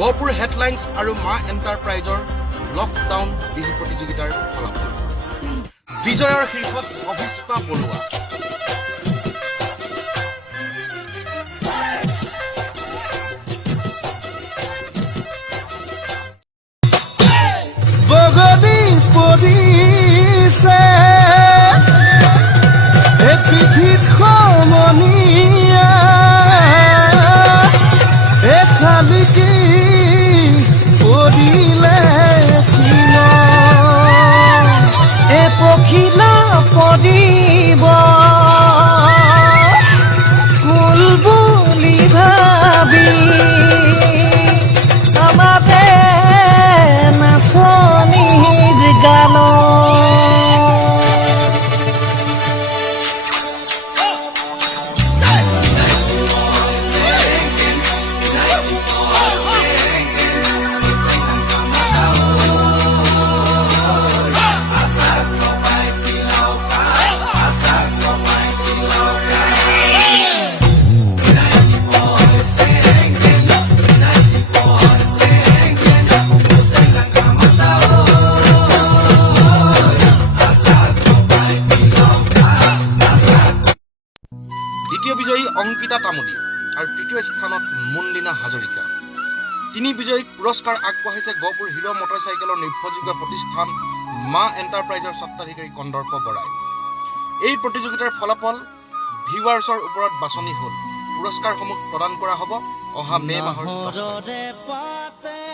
Gohpur headlines আৰু মা এণ্টাৰপ্ৰাইজৰ lockdown Bihu প্ৰতিযোগিতাৰ ফলাফল বিজয়ৰ শীৰ্ষত অভিস্পা বৰুৱা বগনি পৰিছে পিঠিত সমনীয়া খালি কি পৰিলে পখিলা পৰিব কুল বুলি ভাবি আমাতে নাচনিৰ গান দ্বিতীয় বিজয়ী অংকিতা তামুলী আৰু তৃতীয় স্থানত মুনলিনা হাজৰিকা তিনি বিজয়ীক পুৰস্কাৰ আগবঢ়াইছে গহপুৰ হিৰ' মটৰচাইকেলৰ নিৰ্ভৰযোগ্য প্ৰতিষ্ঠান মা এণ্টাৰপ্ৰাইজৰ স্বত্বাধিকাৰী কন্দৰ্প বৰাই এই প্ৰতিযোগিতাৰ ফলাফল ভিউৱাৰ্ছৰ ওপৰত বাছনি হ'ল পুৰস্কাৰসমূহ প্ৰদান কৰা হ'ব অহা মে' মাহৰ 10 তাৰিখে